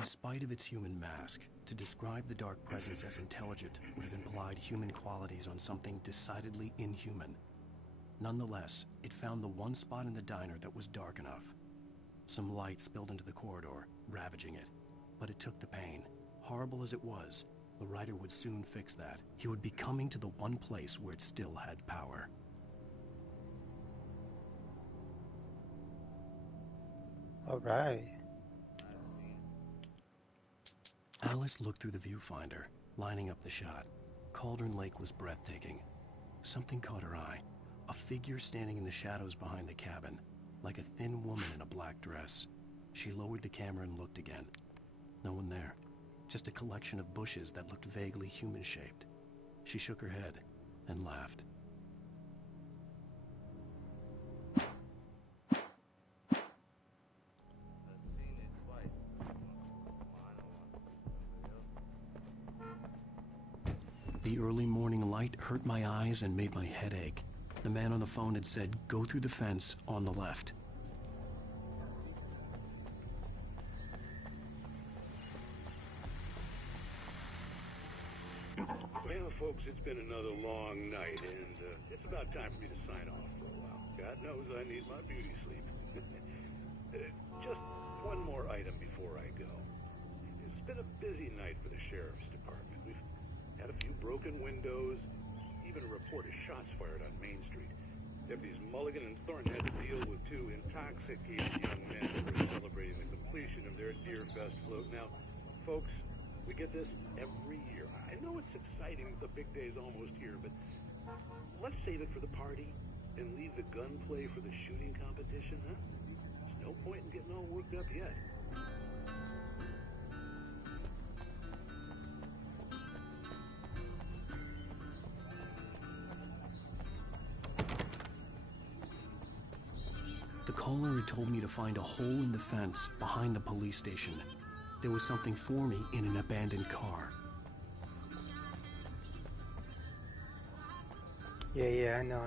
In spite of its human mask, to describe the dark presence as intelligent would have implied human qualities on something decidedly inhuman. Nonetheless, it found the one spot in the diner that was dark enough. Some light spilled into the corridor, ravaging it. But it took the pain. Horrible as it was, the writer would soon fix that. He would be coming to the one place where it still had power. All right. Alice looked through the viewfinder, lining up the shot. Cauldron Lake was breathtaking. Something caught her eye. A figure standing in the shadows behind the cabin, like a thin woman in a black dress. She lowered the camera and looked again. No one there. Just a collection of bushes that looked vaguely human-shaped. She shook her head and laughed. The early morning light hurt my eyes and made my head ache. The man on the phone had said, "Go through the fence on the left." Well, folks, it's been another long night, and it's about time for me to sign off for a while. God knows I need my beauty sleep. Just one more item before I go. It's been a busy night for the Sheriff's Department. We've had a few broken windows, even a report of shots fired on Main Street. Deputies Mulligan and Thorne had to deal with two intoxicated young men who were celebrating the completion of their Deer Fest float. Now, folks, we get this every year. I know it's exciting that the big day's almost here, but let's save it for the party and leave the gunplay for the shooting competition, huh? There's no point in getting all worked up yet. The caller had told me to find a hole in the fence behind the police station. There was something for me in an abandoned car. Yeah, I know.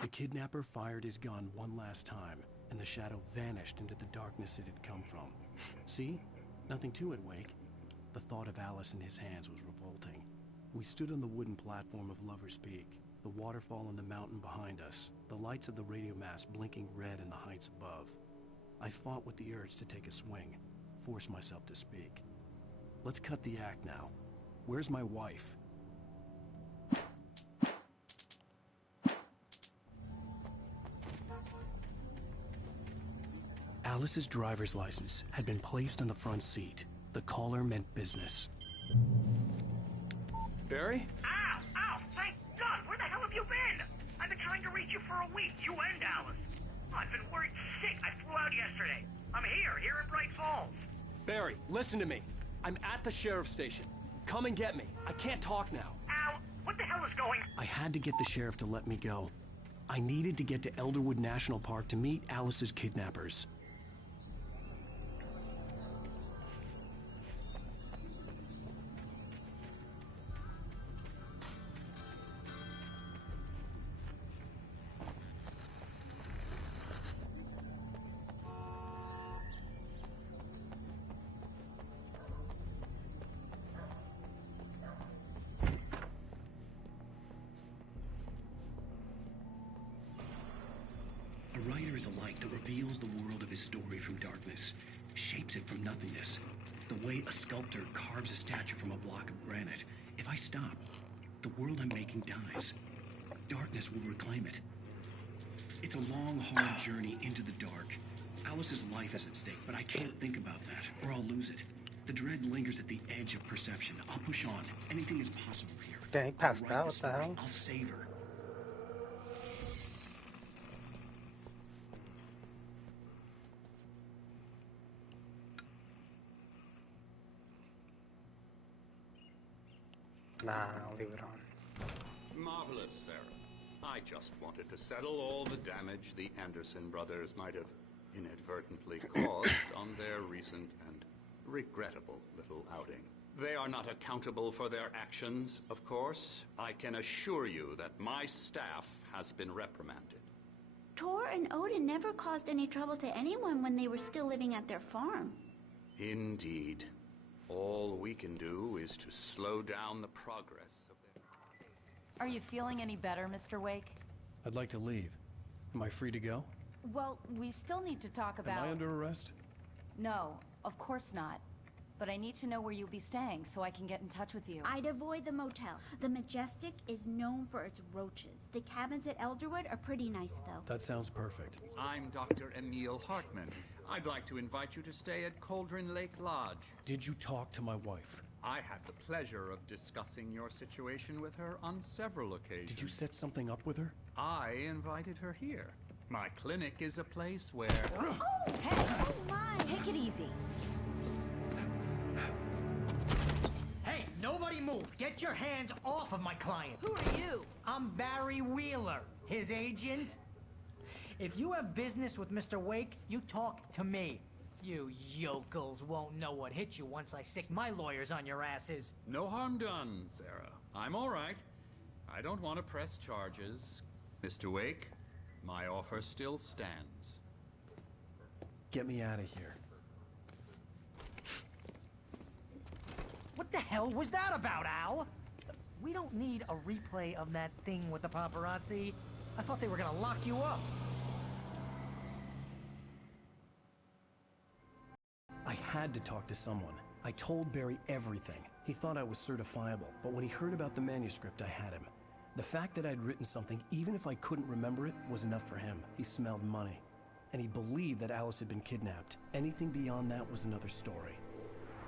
The kidnapper fired his gun one last time, and the shadow vanished into the darkness it had come from. See? Nothing to it, Wake. The thought of Alice in his hands was revolting. We stood on the wooden platform of Lover's Peak, the waterfall on the mountain behind us, the lights of the radio mast blinking red in the heights above. I fought with the urge to take a swing, force myself to speak. Let's cut the act now. Where's my wife? Alice's driver's license had been placed on the front seat. The caller meant business. Barry? Ow! Thank God! Where the hell have you been? I've been trying to reach you for a week, you and Alice. I've been worried sick. I flew out yesterday. I'm here in Bright Falls. Barry, listen to me. I'm at the sheriff's station. Come and get me. I can't talk now. Al, what the hell is going on? I had to get the sheriff to let me go. I needed to get to Elderwood National Park to meet Alice's kidnappers. A writer is a light that reveals the world of his story from darkness, shapes it from nothingness. The way a sculptor carves a statue from a block of granite. If I stop, the world I'm making dies. Darkness will reclaim it. It's a long, hard journey into the dark. Alice's life is at stake, but I can't think about that, or I'll lose it. The dread lingers at the edge of perception. I'll push on. Anything is possible here. Dang, he passed I'll write out. the What the story. hell? I'll save her. Nah, I'll leave it on. Marvelous, Sarah. I just wanted to settle all the damage the Anderson brothers might have inadvertently caused on their recent and regrettable little outing. They are not accountable for their actions, of course. I can assure you that my staff has been reprimanded. Tor and Odin never caused any trouble to anyone when they were still living at their farm. Indeed. All we can do is to slow down the progress of their... Are you feeling any better, Mr. Wake? I'd like to leave. Am I free to go? Well, we still need to talk about... Am I under arrest? No, of course not. But I need to know where you'll be staying so I can get in touch with you. I'd avoid the motel. The Majestic is known for its roaches. The cabins at Elderwood are pretty nice, though. That sounds perfect. I'm Dr. Emil Hartman. I'd like to invite you to stay at Cauldron Lake Lodge. Did you talk to my wife? I had the pleasure of discussing your situation with her on several occasions. Did you set something up with her? I invited her here. My clinic is a place where... Oh, hey! Oh, my! Take it easy. Hey, nobody move! Get your hands off of my client! Who are you? I'm Barry Wheeler, his agent. If you have business with Mr. Wake, you talk to me. You yokels won't know what hit you once I sick my lawyers on your asses. No harm done, Sarah. I'm all right. I don't want to press charges. Mr. Wake, my offer still stands. Get me out of here. What the hell was that about, Al? We don't need a replay of that thing with the paparazzi. I thought they were gonna lock you up. I had to talk to someone. I told Barry everything. He thought I was certifiable, but when he heard about the manuscript, I had him. The fact that I'd written something, even if I couldn't remember it, was enough for him. He smelled money. And he believed that Alice had been kidnapped. Anything beyond that was another story.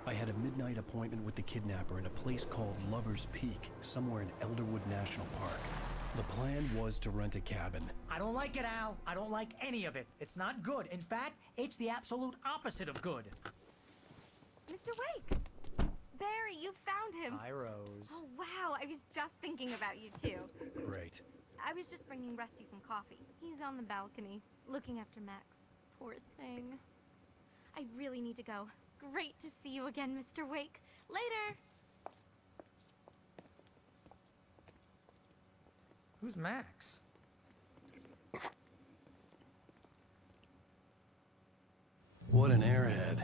I had a midnight appointment with the kidnapper in a place called Lover's Peak, somewhere in Elderwood National Park. The plan was to rent a cabin. I don't like it, Al. I don't like any of it. It's not good. In fact, it's the absolute opposite of good. Mr. Wake! Barry, you found him! Hi, Rose. Oh, wow. I was just thinking about you, too. Great. I was just bringing Rusty some coffee. He's on the balcony, looking after Max. Poor thing. I really need to go. Great to see you again, Mr. Wake. Later! Who's Max? What an airhead.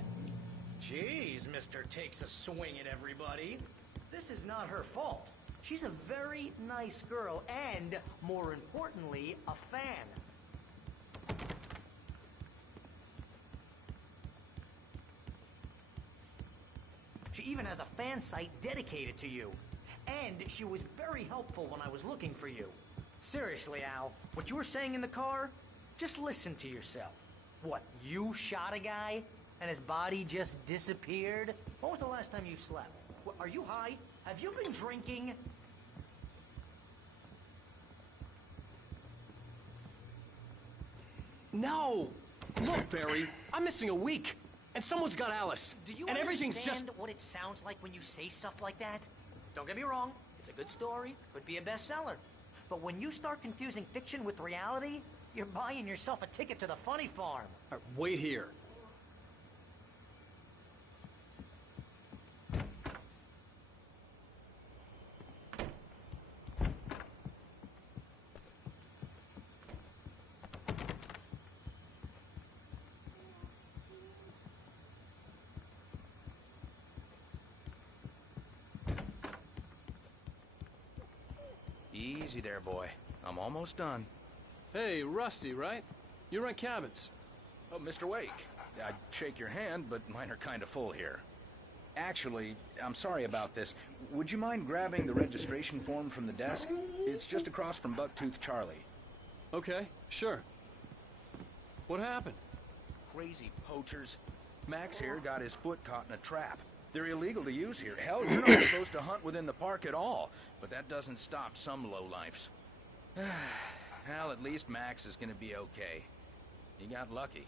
Jeez, Mr. Takes a swing at everybody. This is not her fault. She's a very nice girl and, more importantly, a fan. She even has a fan site dedicated to you. And she was very helpful when I was looking for you. Seriously, Al, what you were saying in the car, just listen to yourself. What, you shot a guy and his body just disappeared? When was the last time you slept? What, are you high? Have you been drinking? No! Look, Barry, I'm missing a week. And someone's got Alice. Do you and everything's understand just... what it sounds like when you say stuff like that? Don't get me wrong, it's a good story, could be a bestseller. But when you start confusing fiction with reality, you're buying yourself a ticket to the funny farm. All right, wait here. Easy there, boy. I'm almost done. Hey, Rusty, right? You rent cabins. Oh, Mr. Wake. I'd shake your hand, but mine are kind of full here. Actually, I'm sorry about this. Would you mind grabbing the registration form from the desk? It's just across from Bucktooth Charlie. Okay, sure. What happened? Crazy poachers. Max here got his foot caught in a trap. They're illegal to use here. Hell, you're not supposed to hunt within the park at all. But that doesn't stop some lowlifes. Hell, at least Max is gonna be okay. He got lucky.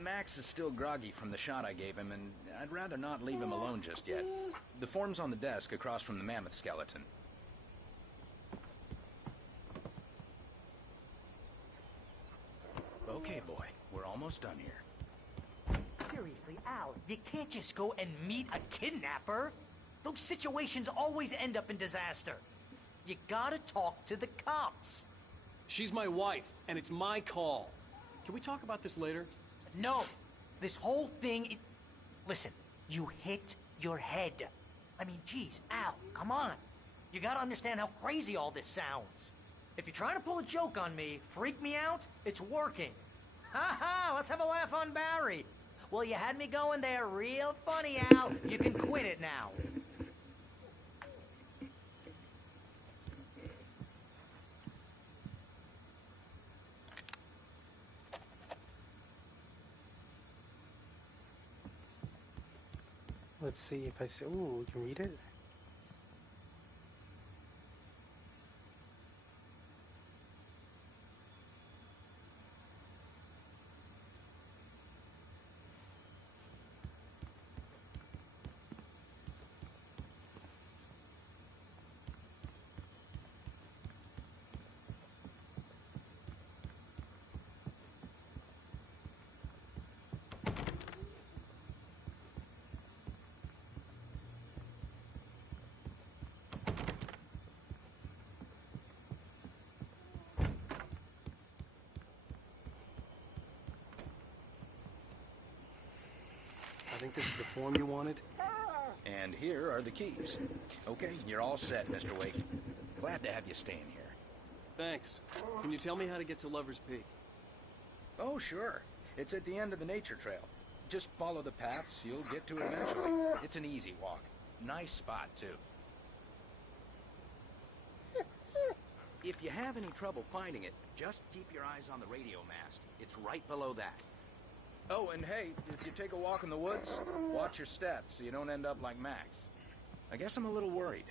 Max is still groggy from the shot I gave him, and I'd rather not leave him alone just yet. The form's on the desk across from the mammoth skeleton. Okay, boy. We're almost done here. Seriously, Al, you can't just go and meet a kidnapper. Those situations always end up in disaster. You gotta talk to the cops. She's my wife, and it's my call. Can we talk about this later? No. This whole thing... Listen, you hit your head. I mean, geez, Al, come on. You gotta understand how crazy all this sounds. If you're trying to pull a joke on me, freak me out, it's working. Ha ha, let's have a laugh on Barry. Well, you had me going there real funny, Al. You can quit it now. Let's see if I see. Ooh, we can read it. I think this is the form you wanted. And here are the keys. Okay, you're all set, Mr. Wake. Glad to have you staying here. Thanks. Can you tell me how to get to Lover's Peak? Oh, sure. It's at the end of the nature trail. Just follow the paths, you'll get to it eventually. It's an easy walk. Nice spot, too. If you have any trouble finding it, just keep your eyes on the radio mast. It's right below that. Oh, and hey, if you take a walk in the woods, watch your steps so you don't end up like Max. I guess I'm a little worried.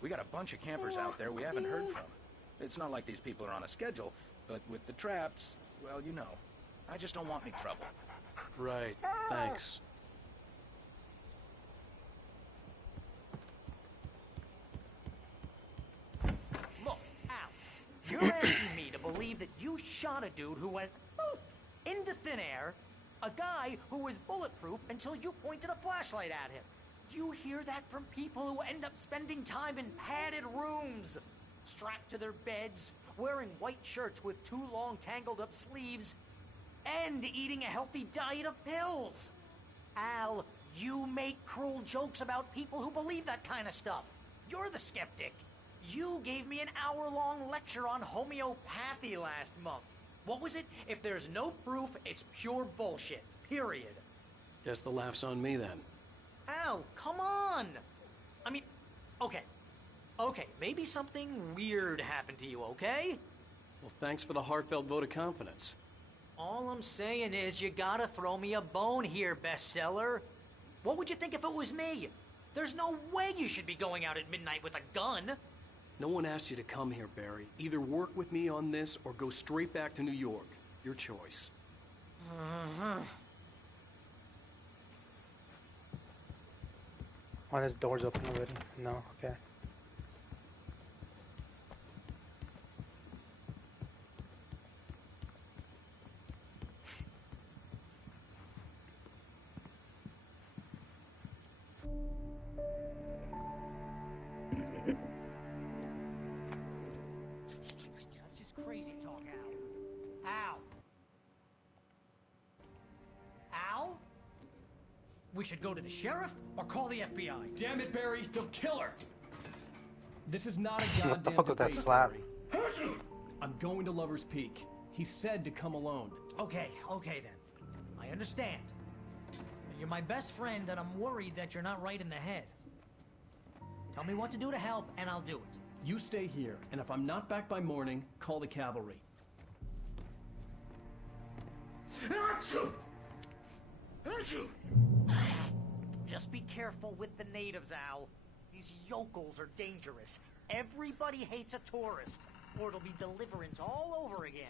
We got a bunch of campers out there we haven't heard from. It's not like these people are on a schedule, but with the traps, well, you know. I just don't want any trouble. Right. Thanks. Look, Al, you're asking me to believe that you shot a dude who went poof into thin air, a guy who was bulletproof until you pointed a flashlight at him. You hear that from people who end up spending time in padded rooms, strapped to their beds, wearing white shirts with too long tangled up sleeves, and eating a healthy diet of pills. Al, you make cruel jokes about people who believe that kind of stuff. You're the skeptic. You gave me an hour-long lecture on homeopathy last month. What was it? If there's no proof, it's pure bullshit. Period. Guess the laugh's on me then. Al, come on! I mean, okay. Okay, maybe something weird happened to you, okay? Well, thanks for the heartfelt vote of confidence. All I'm saying is you gotta throw me a bone here, bestseller. What would you think if it was me? There's no way you should be going out at midnight with a gun. No one asked you to come here, Barry. Either work with me on this or go straight back to New York. Your choice. Oh, this door's open already. No, okay. That's just crazy talk, Al. Al. Al? We should go to the sheriff or call the FBI. Damn it, Barry, they'll kill her. This is not a goddamn What the fuck was that debate, slap? Barry. I'm going to Lover's Peak. He said to come alone. Okay, okay then. I understand. You're my best friend, and I'm worried that you're not right in the head. Tell me what to do to help, and I'll do it. You stay here, and if I'm not back by morning, call the cavalry. Just be careful with the natives, Al. These yokels are dangerous. Everybody hates a tourist, or it'll be deliverance all over again.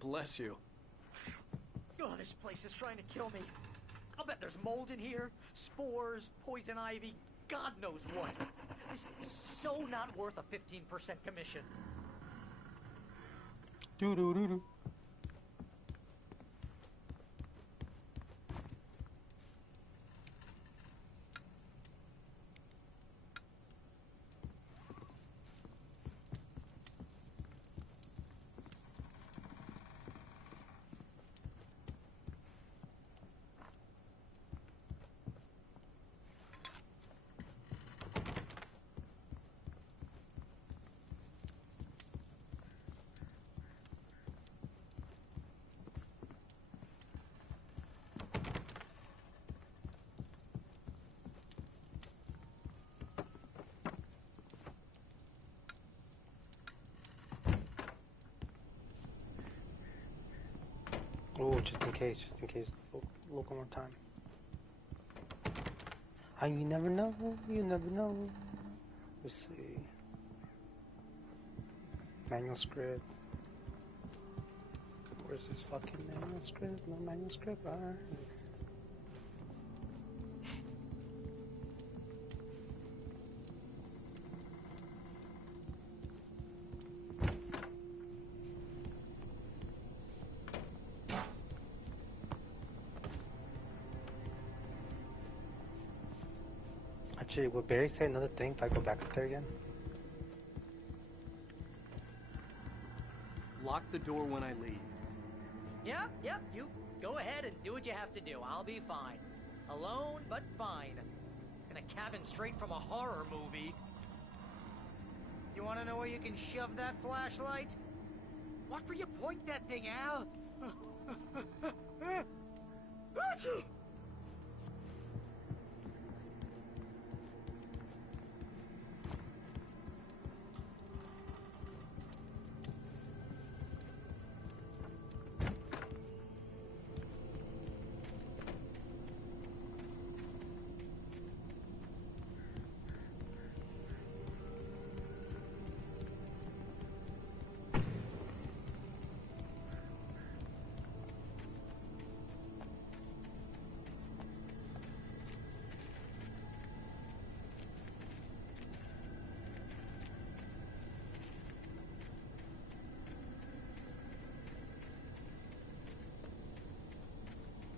Bless you. Oh, this place is trying to kill me. I'll bet there's mold in here, spores, poison ivy, God knows what. This is so not worth a 15% commission. Doo-doo-doo-doo. Oh, just in case. Look one more time. You never know. Let's see. Manual script. Where's this fucking manual script? No manual script? Alright. Actually, would Barry say another thing if I go back up there again? Lock the door when I leave. Yep, you go ahead and do what you have to do. I'll be fine. Alone, but fine. In a cabin straight from a horror movie. You want to know where you can shove that flashlight? Watch where you point that thing, Al. Achoo!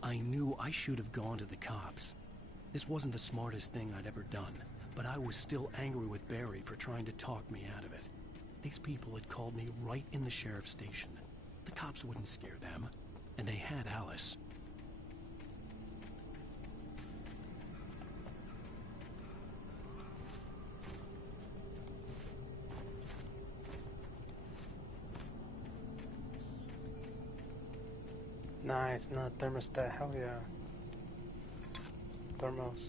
I knew I should have gone to the cops. This wasn't the smartest thing I'd ever done, but I was still angry with Barry for trying to talk me out of it. These people had called me right in the sheriff's station. The cops wouldn't scare them, and they had Alice. Nice, no thermostat, hell yeah. Thermos.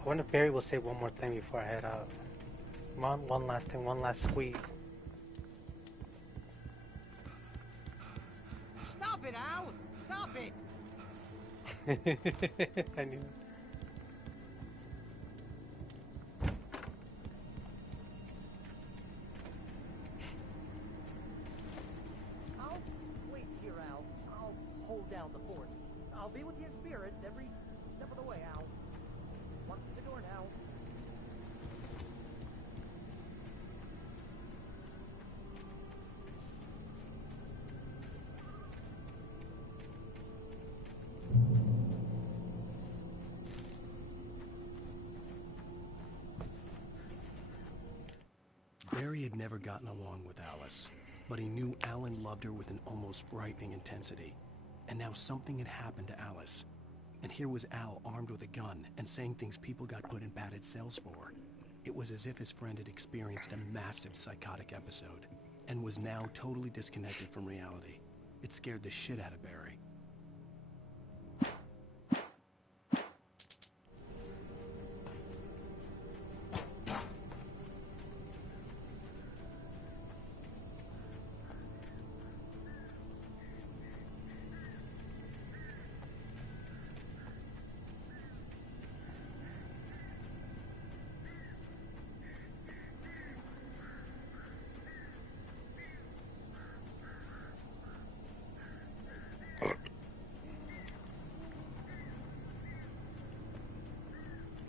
I wonder if Barry will say one more thing before I head out. One last thing, one last squeeze. Stop it, Al! Stop it! I knew it. I'll wait here, Al. I'll hold down the fort. I'll be with you in spirit every step of the way, Al. Lock the door now. Barry had never gotten along with Alice, but he knew Alan loved her with an almost frightening intensity. And now something had happened to Alice. And here was Al armed with a gun and saying things people got put in padded cells for. It was as if his friend had experienced a massive psychotic episode and was now totally disconnected from reality. It scared the shit out of Barry.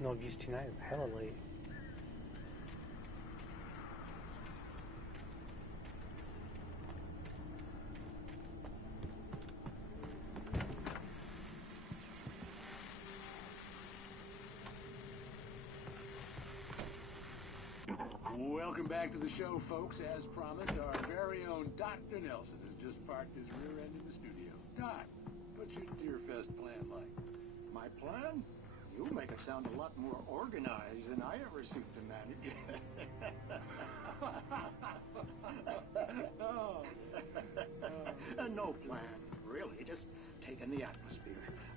No views tonight is hella late. Welcome back to the show, folks. As promised, our very own Dr. Nelson has just parked his rear end in the studio. Doc, what's your Deerfest plan like? My plan? You make it sound a lot more organized than I ever seem to manage. No plan, really. Just taking the atmosphere.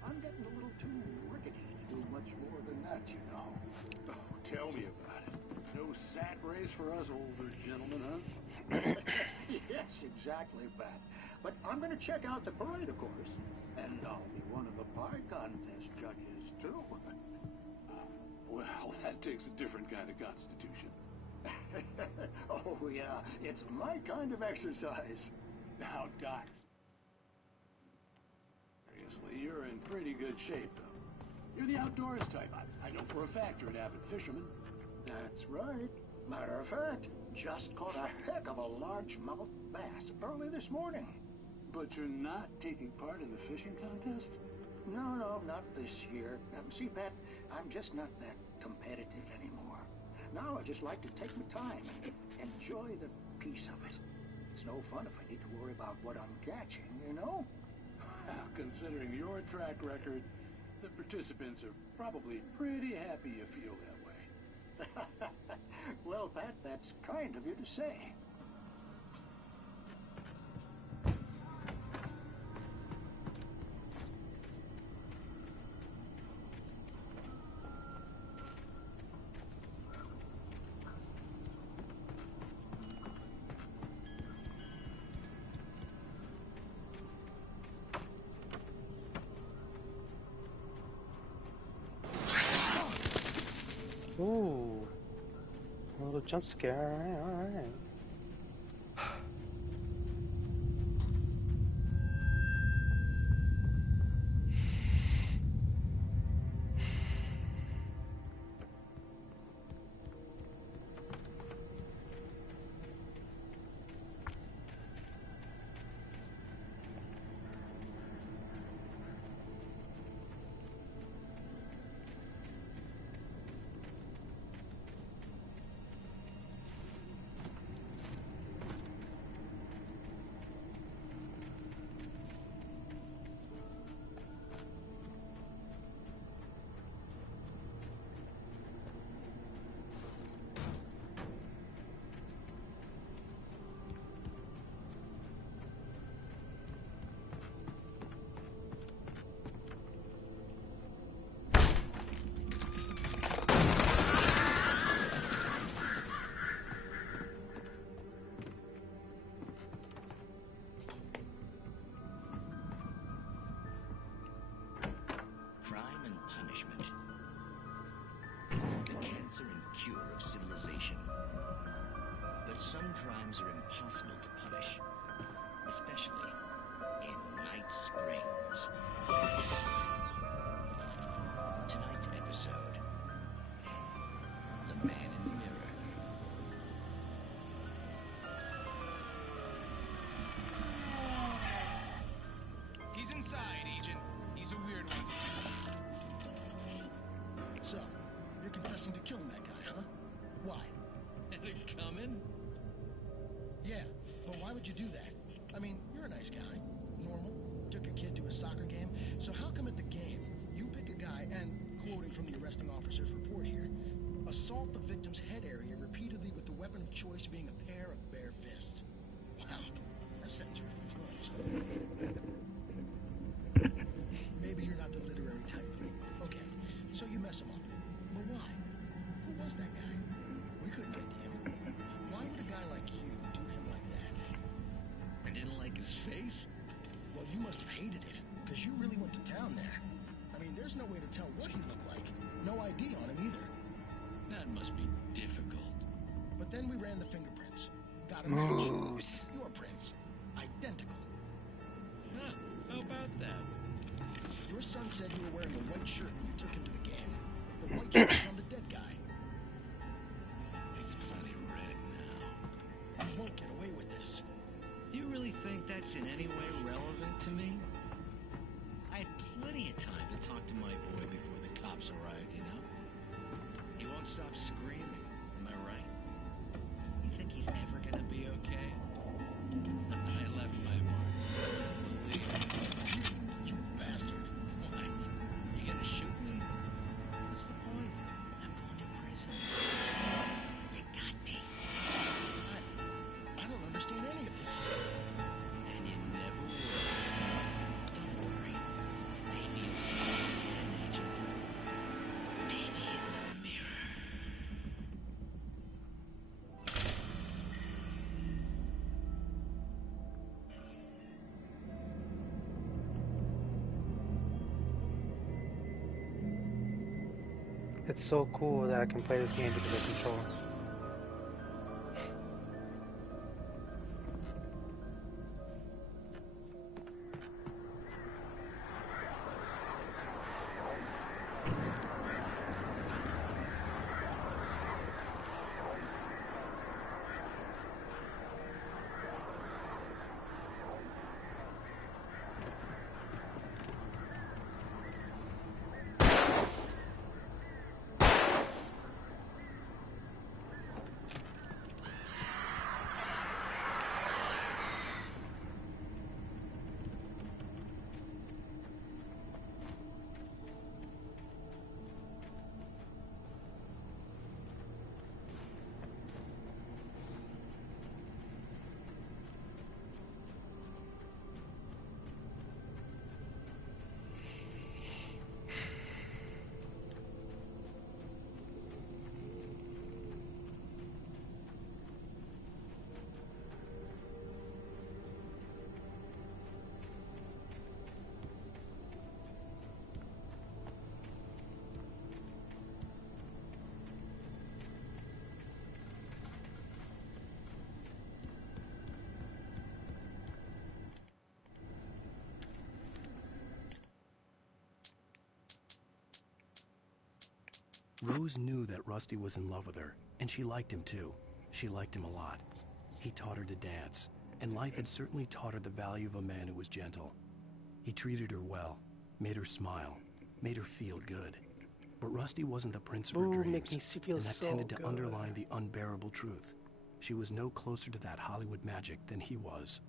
I'm getting a little too rickety to do much more than that, you know. Oh, tell me about it. No sack race for us older gentlemen, huh? Yes, exactly, Bat. But I'm going to check out the parade, of course. And I'll be one of the pie contest judges, too. Well, that takes a different kind of constitution. Oh, yeah. It's my kind of exercise. Now, Doc, seriously, you're in pretty good shape, though. You're the outdoors type. I know for a fact you're an avid fisherman. That's right. Matter of fact, just caught a heck of a largemouth bass early this morning. But you're not taking part in the fishing contest? No, not this year. See, Pat, I'm just not that competitive anymore. Now I just like to take my time and enjoy the peace of it. It's no fun if I need to worry about what I'm catching, you know? Well, considering your track record, the participants are probably pretty happy you feel that way. Well, Pat, that's kind of you to say. Ooh. A little jump scare. Alright. Some crimes are impossible to punish, especially in Night Springs. Tonight's episode, The Man in the Mirror. He's inside, Agent. He's a weird one. So, you're confessing to killing that guy, huh? Why? Had it coming? Yeah, but why would you do that? I mean, you're a nice guy. Normal. Took a kid to a soccer game. So how come at the game, you pick a guy and, quoting from the arresting officer's report here, assault the victim's head area repeatedly with the weapon of choice being a pair of bare fists? Wow, that sentence really flows. Maybe you're not the literary type. Okay, so you mess him up. But why? Who was that guy? We couldn't get to him. Why would a guy like you do him like that? I didn't like his face? Well, you must have hated it, because you really went to town there. I mean, there's no way to tell what he looked like. No ID on him either. That must be difficult. But then we ran the fingerprints. Got a match. Your prints. Identical. Huh, how about that? Your son said you were wearing a white shirt when you took him to the game. The white focus on the dead guy. It's plenty red now. You won't get away with this. Do you really think that's in any way relevant to me? I had plenty of time to talk to my boy before the cops arrived, you know? He won't stop screaming, am I right? You think he's ever gonna be okay? I left my mark. Believe me. You bastard. What? You gonna shoot me? What's the point? I'm going to prison. You got me. I don't understand any of this. And you never will. Don't worry. Maybe you'll see me again, Agent. Maybe in the mirror. It's so cool that I can play this game because of the controller. Rose knew that Rusty was in love with her, and she liked him too. She liked him a lot. He taught her to dance, and life had certainly taught her the value of a man who was gentle. He treated her well, made her smile, made her feel good. But Rusty wasn't the prince of her Ooh, dreams, make me feel and that so tended to good. underline the unbearable truth. She was no closer to that Hollywood magic than he was.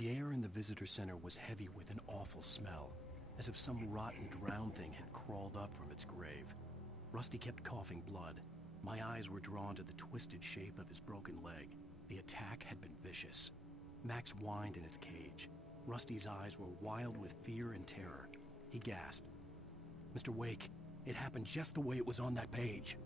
The air in the visitor center was heavy with an awful smell, as if some rotten drowned thing had crawled up from its grave. Rusty kept coughing blood. My eyes were drawn to the twisted shape of his broken leg. The attack had been vicious. Max whined in his cage. Rusty's eyes were wild with fear and terror. He gasped. "Mr. Wake, it happened just the way it was on that page."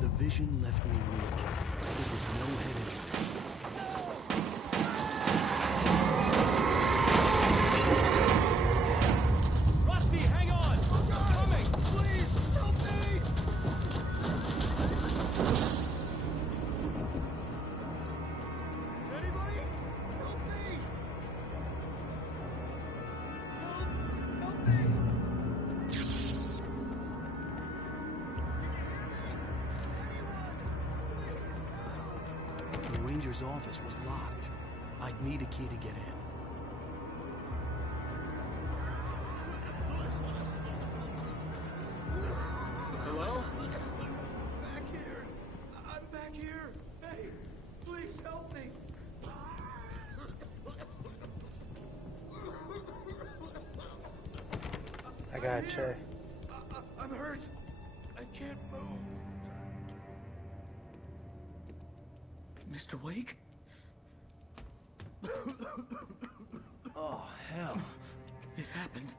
The vision left me weak. This was no head injury. Rusty, hang on! I'm coming! Please, help me! Anybody? Help me! Help me! The ranger's office was locked. I'd need a key to get in. Hello? Back here! I'm back here! Hey, please help me! that chair. I'm hurt. I can't move. Mr. Wake? Oh, hell. It happened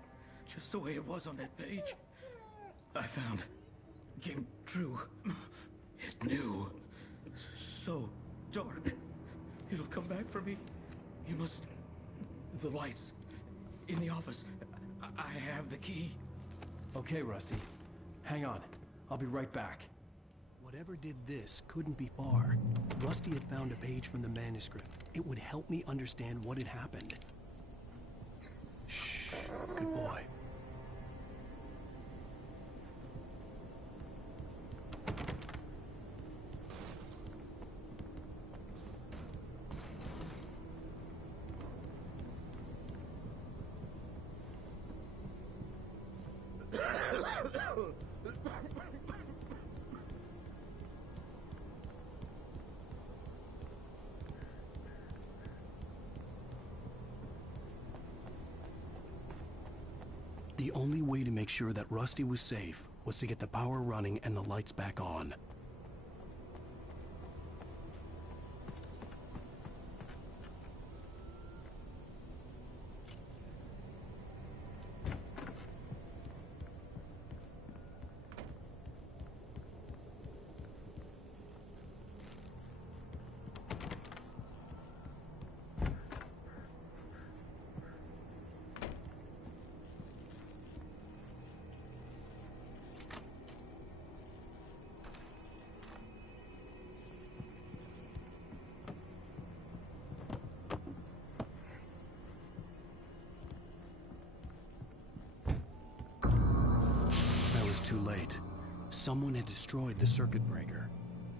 just the way it was on that page. I found. Came true. It knew. So dark. It'll come back for me. You must... The lights. In the office. I have the key. Okay, Rusty. Hang on. I'll be right back. Whatever did this couldn't be far. Rusty had found a page from the manuscript. It would help me understand what had happened. Shh. Good boy. The only way to make sure that Rusty was safe was to get the power running and the lights back on. Too late. Someone had destroyed the circuit breaker.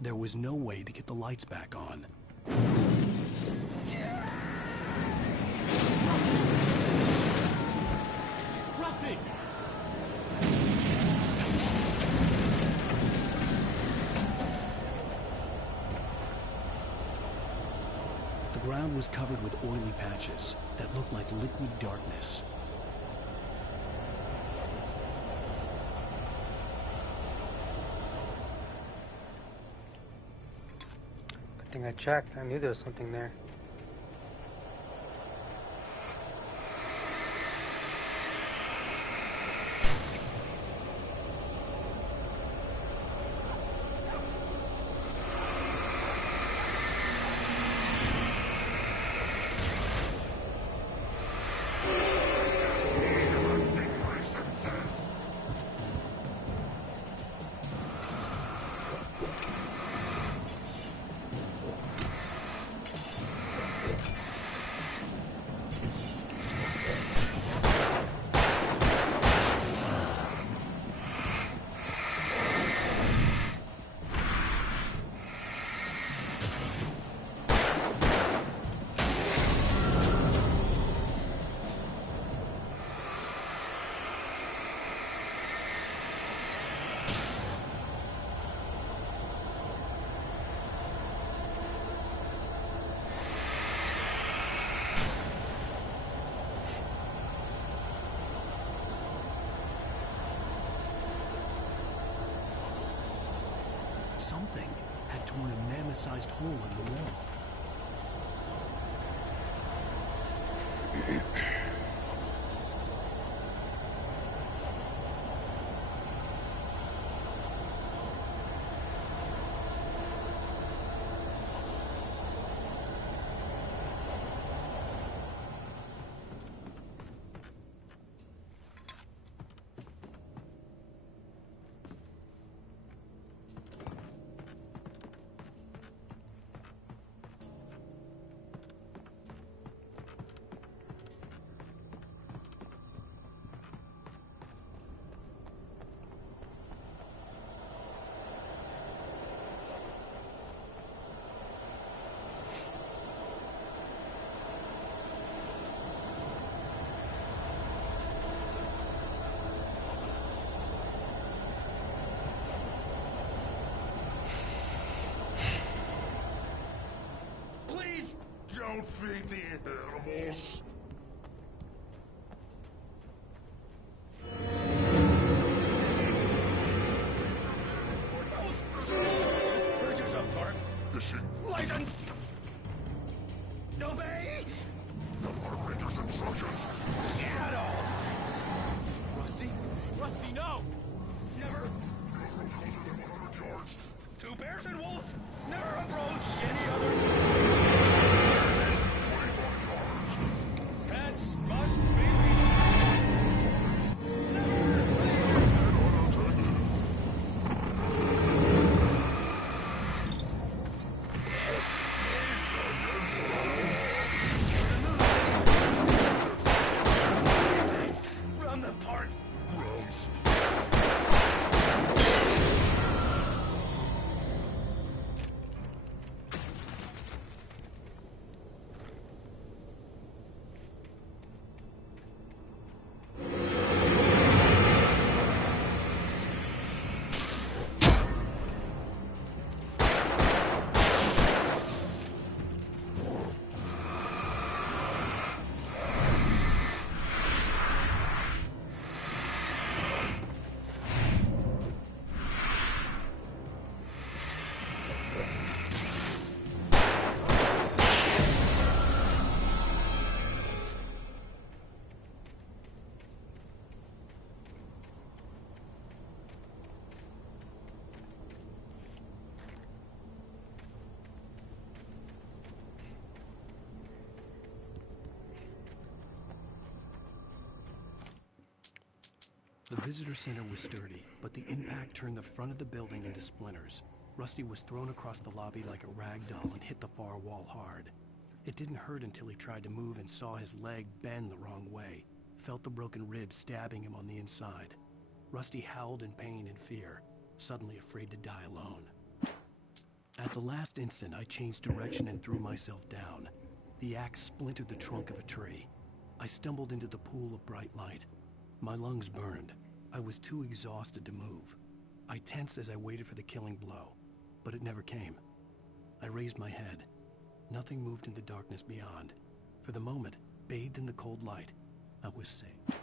There was no way to get the lights back on. Rusty! The ground was covered with oily patches that looked like liquid darkness. I think I checked. I knew there was something there. Something had torn a mammoth-sized hole in the wall. Don't feed the animals. Obey! The Park Rangers and Trojans! At all times! Rusty? Rusty, no! Never... 100 yards. Two bears and wolves! Never approach any other... Pets must be Run the park! The visitor center was sturdy, but the impact turned the front of the building into splinters. Rusty was thrown across the lobby like a rag doll and hit the far wall hard. It didn't hurt until he tried to move and saw his leg bend the wrong way, felt the broken ribs stabbing him on the inside. Rusty howled in pain and fear, suddenly afraid to die alone. At the last instant, I changed direction and threw myself down. The axe splintered the trunk of a tree. I stumbled into the pool of bright light. My lungs burned. I was too exhausted to move. I tensed as I waited for the killing blow, but it never came. I raised my head. Nothing moved in the darkness beyond. For the moment, bathed in the cold light, I was safe.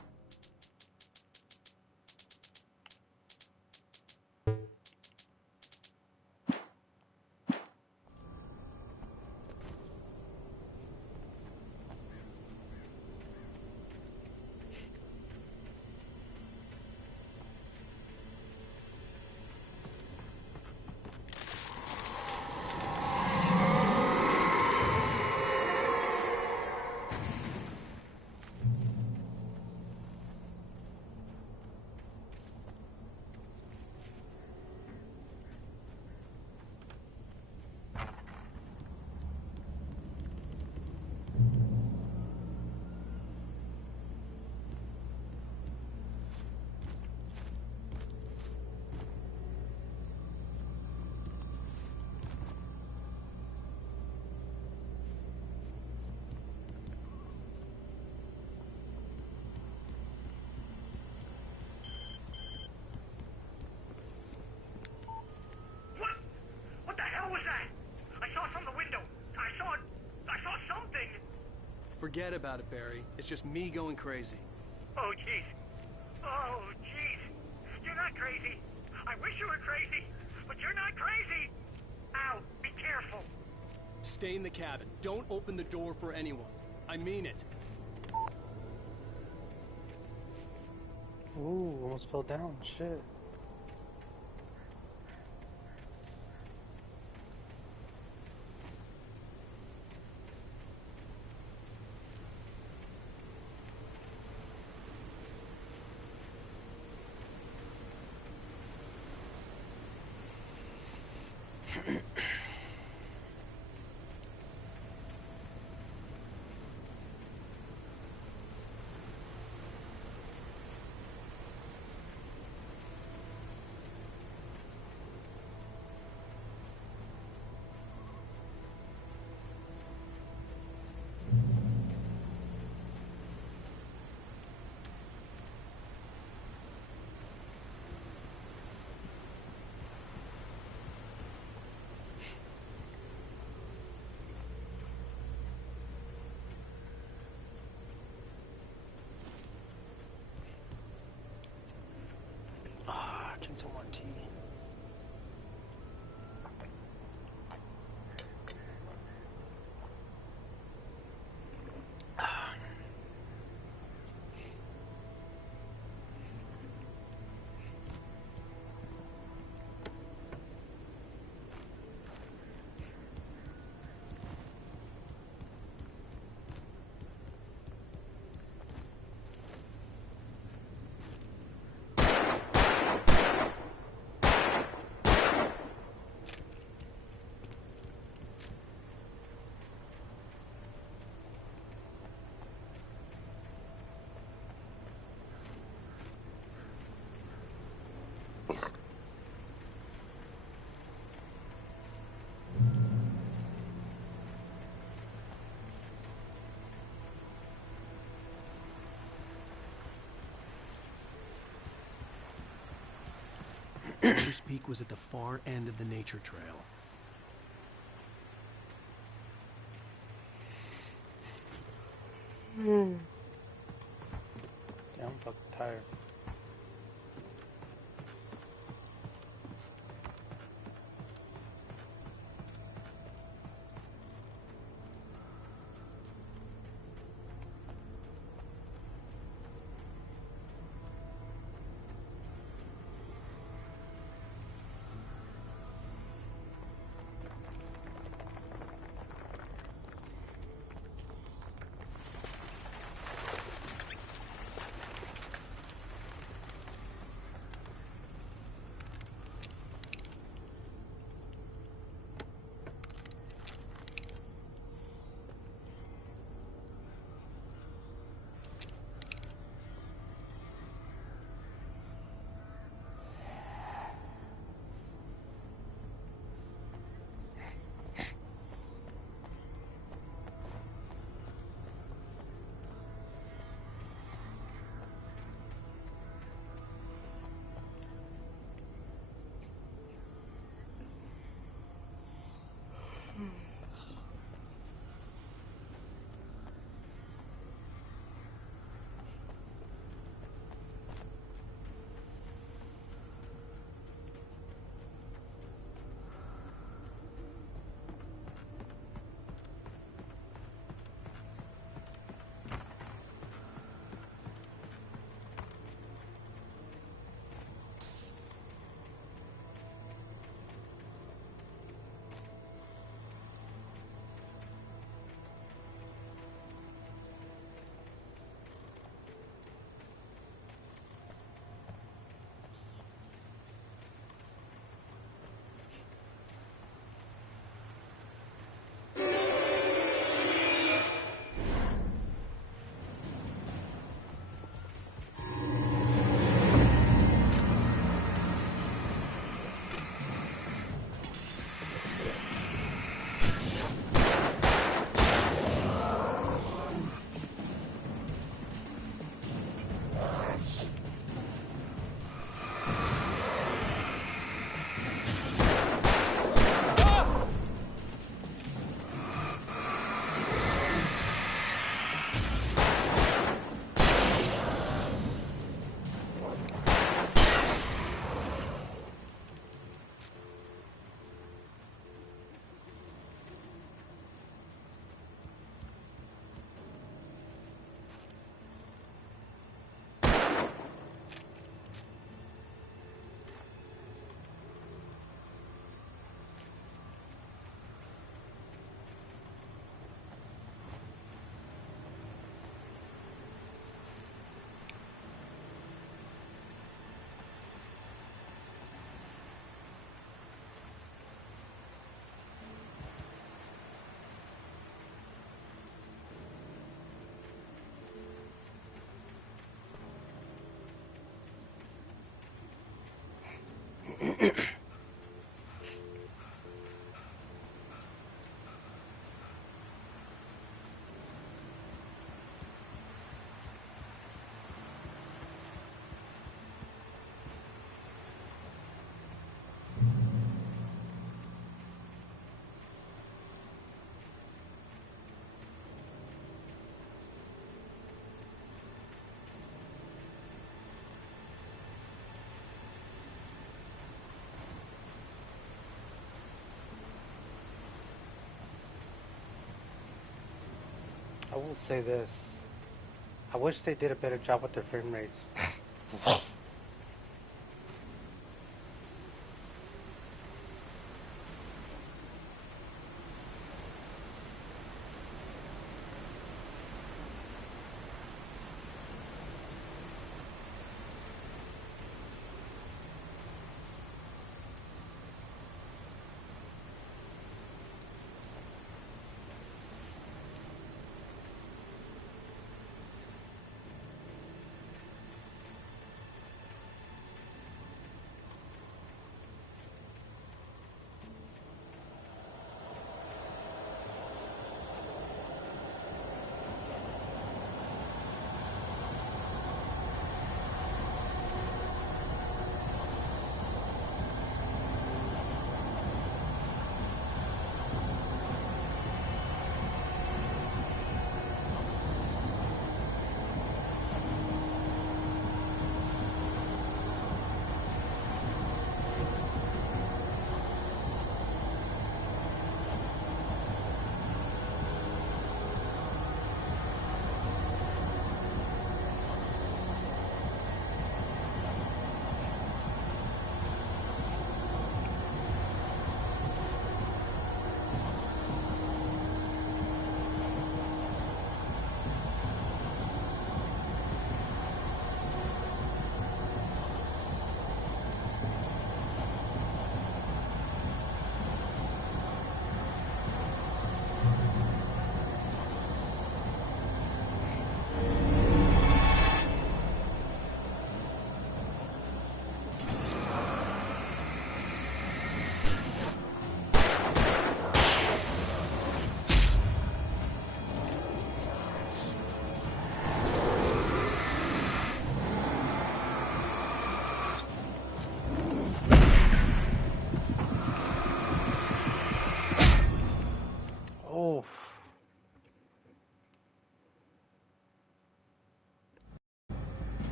Forget about it, Barry. It's just me going crazy. Oh, jeez. Oh, jeez. You're not crazy. I wish you were crazy, but you're not crazy. Ow, be careful. Stay in the cabin. Don't open the door for anyone. I mean it. Ooh, almost fell down. Shit. Lover's Peak was at the far end of the nature trail. Yeah, I'm fucking tired. I will say this. I wish they did a better job with their frame rates.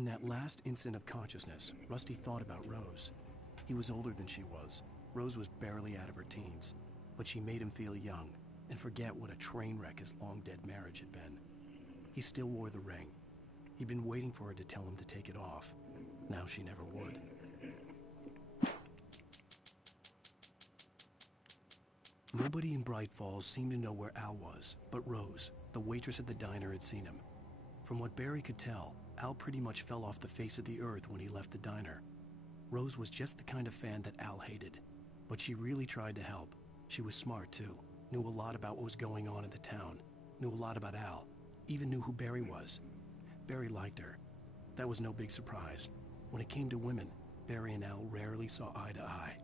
In that last instant of consciousness, Rusty thought about Rose. He was older than she was. Rose was barely out of her teens, but she made him feel young and forget what a train wreck his long-dead marriage had been. He still wore the ring. He'd been waiting for her to tell him to take it off. Now she never would. Nobody in Bright Falls seemed to know where Al was, but Rose, the waitress at the diner, had seen him. From what Barry could tell, Al pretty much fell off the face of the earth when he left the diner. Rose was just the kind of fan that Al hated, but she really tried to help. She was smart, too, knew a lot about what was going on in the town, knew a lot about Al, even knew who Barry was. Barry liked her. That was no big surprise. When it came to women, Barry and Al rarely saw eye to eye.